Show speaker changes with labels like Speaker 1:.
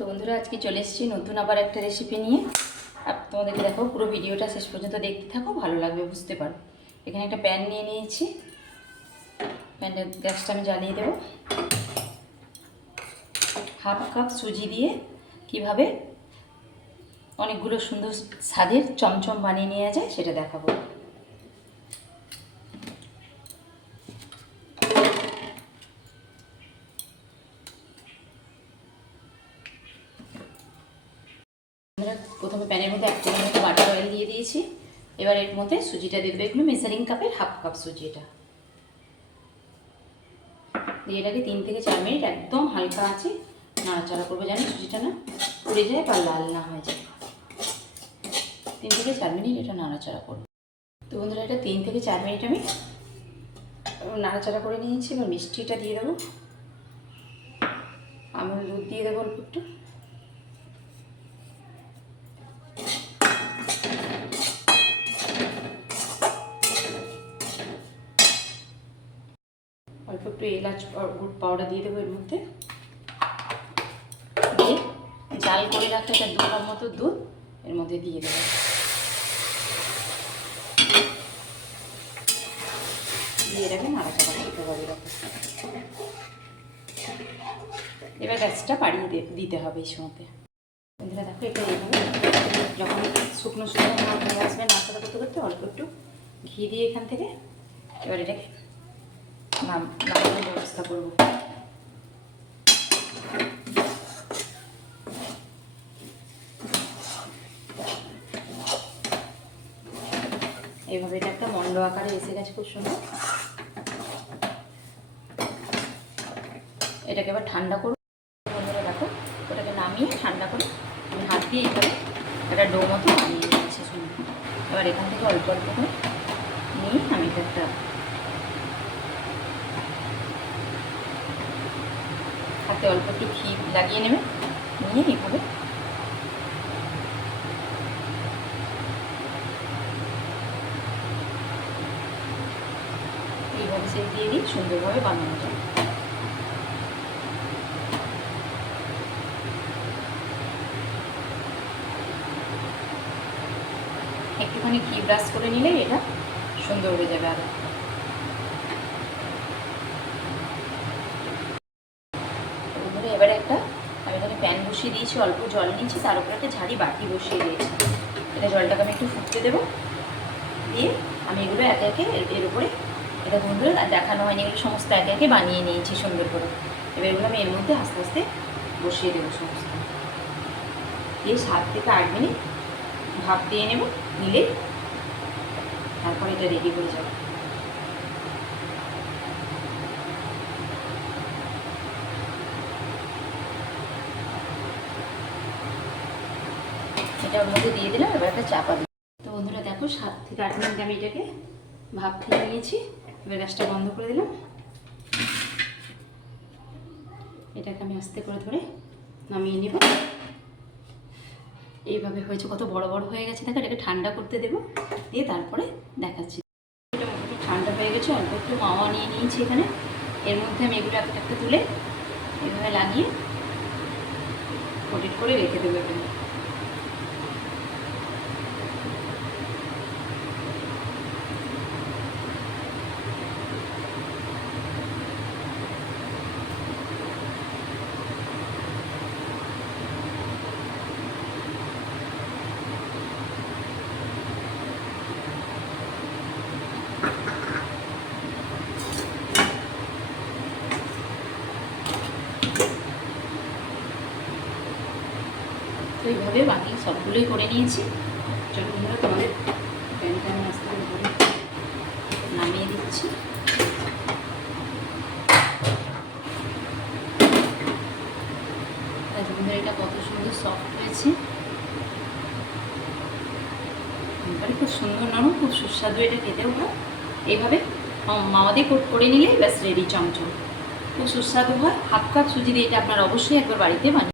Speaker 1: তো বন্ধুরা, আজকে চলে এসেছি নতুন আবার একটা রেসিপি নিয়ে। আর তোমাদেরকে দেখো, পুরো ভিডিওটা শেষ পর্যন্ত দেখতে থাকো, ভালো লাগবে, বুঝতে পারো। এখানে একটা প্যান নিয়ে নিয়েছি। প্যানটা গ্যাসটা আমি জ্বালিয়ে দেবো। হাফ কাপ সুজি দিয়ে কীভাবে অনেকগুলো সুন্দর স্বাদের চমচম বানিয়ে নেওয়া যায়, সেটা দেখাবো। প্রথমে প্যানের মধ্যে এক চামচ মতো বাটার অয়েল দিয়ে দিয়েছি। এবার এর মধ্যে সুজিটা দিয়ে দেবো এগুলো মেজারিং কাপের হাফ কাপ সুজি এটা। দিয়ে এটাকে তিন থেকে চার মিনিট একদম হালকা আছে নাড়াচাড়া করব জানি সুজিটা না? পুড়ে যায় বা লাল না হয়ে যায়। তিন থেকে চার মিনিট এটা নাড়াচাড়া করব। তো বন্ধুরা, এটা তিন থেকে চার মিনিট আমি নাড়াচাড়া করে নিয়েছি, এবার মিষ্টিটা দিয়ে দেবো। আমুল দুধ দিয়ে দেবো অল্প একটু। অল্প একটু এলাচ গুড় পাউডার দিয়ে দেবো এর মধ্যে। দিয়ে জাল করে রাখতে একটা দু মতো দুধ এর মধ্যে দিয়ে দেবো। দিয়ে এটাকে নাড়াচাড়া এরকম। এবার গ্যাসটা বাড়িয়ে দিতে হবে এই সময়তে। বন্ধুরা, দেখো এটা এইভাবে যখন শুকনো শুকনো নাড়াচাড়া করতে করতে অল্প একটু ঘি দিয়ে এখান থেকে এবার এটাকে নাম নামানোর ব্যবস্থা করব। এইভাবে এটা একটা মন্ড আকারে এসে গেছে খুব সুন্দর। এটাকে এবার ঠান্ডা করব। বন্ধুরা দেখো, ওটাকে নামিয়ে ঠান্ডা করে আমি হাত দিয়ে এইভাবে একটা ডো মতো বানিয়ে নিয়েছি। এবার এখান থেকে অল্প অল্প করে নিয়ে আমি এটা একটা হাতে অল্প একটু ঘি লাগিয়ে নেবে। নিয়ে এইভাবে। এইভাবে সে দিয়ে দিই, সুন্দরভাবে বানানো যায়। একটুখানি ঘি ব্রাশ করে নিলে এটা সুন্দর হয়ে যাবে আরও বন্ধুরা এবারে একটা আমি এখানে প্যান বসিয়ে দিয়েছি, অল্প জল নিয়েছি, তার উপরে একটা ঝাড়ি বাটি বসিয়ে দিয়েছি। এটা জলটাকে আমি একটু ফুটতে দেবো। দিয়ে আমি এগুলো একে একে এর- উপরে এটা বন্ধুরা দেখানো হয়নি, এগুলো সমস্ত একে একে বানিয়ে নিয়েছি সুন্দর করে। এবার এগুলো আমি এর মধ্যে আস্তে আস্তে বসিয়ে দেবো সমস্ত। দিয়ে সাত থেকে আট মিনিট ভাপ দিয়ে নেব নিলে তারপরে এটা রেডি হয়ে যাবে। এটা ওর মধ্যে দিয়ে দিলাম, এবার একটা চাপা দিই তো বন্ধুরা, দেখো, সাত থেকে আট মিনিট আমি এটাকে ভাপ খেয়ে নিয়েছি। এবার গ্যাসটা বন্ধ করে দিলাম। এটাকে আমি আস্তে করে ধরে নামিয়ে নেব। এইভাবে হয়েছে, কত বড় বড় হয়ে গেছে। দেখো, এটাকে ঠান্ডা করতে দেবো, দিয়ে তারপরে দেখাচ্ছি। এটা মোটামুটি ঠান্ডা হয়ে গেছে, অল্প একটু মাওয়া নিয়ে নিয়েছি এখানে। এর মধ্যে আমি এগুলো একটা একটা তুলে এইভাবে লাগিয়ে কোটেড করে রেখে দেবো এখানে। এইভাবে বাকি সবগুলোই করে নিয়েছি। ধরো তোমাদের প্যানটা আমি আস্তে করে নামিয়ে দিচ্ছি। এটা কত সুন্দর সফট হয়েছে। এবারে খুব সুন্দর নরম, খুব সুস্বাদু এটা খেতেও হয়। এইভাবে মাওয়া কোট করে নিলে ব্যাস রেডি চমচম। খুব সুস্বাদু হয়। হাফ কাপ সুজি দিয়ে এটা আপনারা অবশ্যই একবার বাড়িতে বানিয়ে